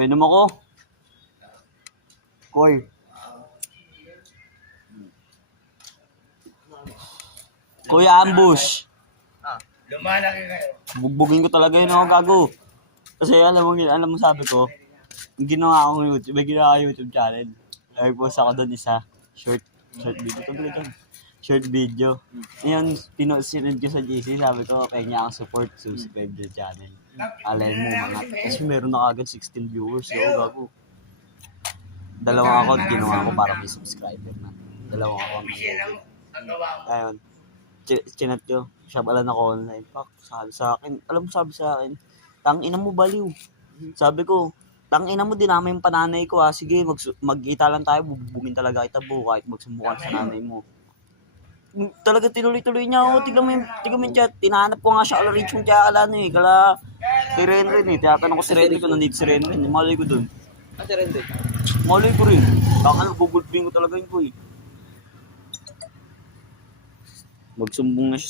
Painom ako. Koy. Kuya Ambush. Lumalaki kayo. Bugbugin ko talaga yun ako gago. Kasi alam mo sabi ko, ginawa akong YouTube, may ginawa akong YouTube channel. Nag-post ako doon isa, short video. Tawag dyan. Short video. Ngayon, sinend ko sa GC, sabi ko, kanya ang support, subscribe the channel. Alay mo mga. Kasi meron na agad 16 viewers. So, gago. Dalawang account ginawa ko para may subscriber na. Dalawang account. Ayun. Chinat ko. Siya pala na ko online. Pak, sabi sa akin. Alam mo sabi sa akin, tangina mo baliw. Sabi ko, tangina mo dinamay yung pananay ko ha. Sige, magkita lang tayo. Bubungin talaga kita po kahit magsumbukan sa nanay mo. Talaga tinuloy-tuloy niya ako. Tignan mo yung chat. Tinahanap ko nga siya. Ala-reach mo kaya kala eh. Kala si Renren eh. Tiyatanong ko si Renren kung nandito si Renren. Malay ko dun. Si Renren? Malay ko rin. Baka gugulping ko talaga yun ko eh. Magsumbong na siya.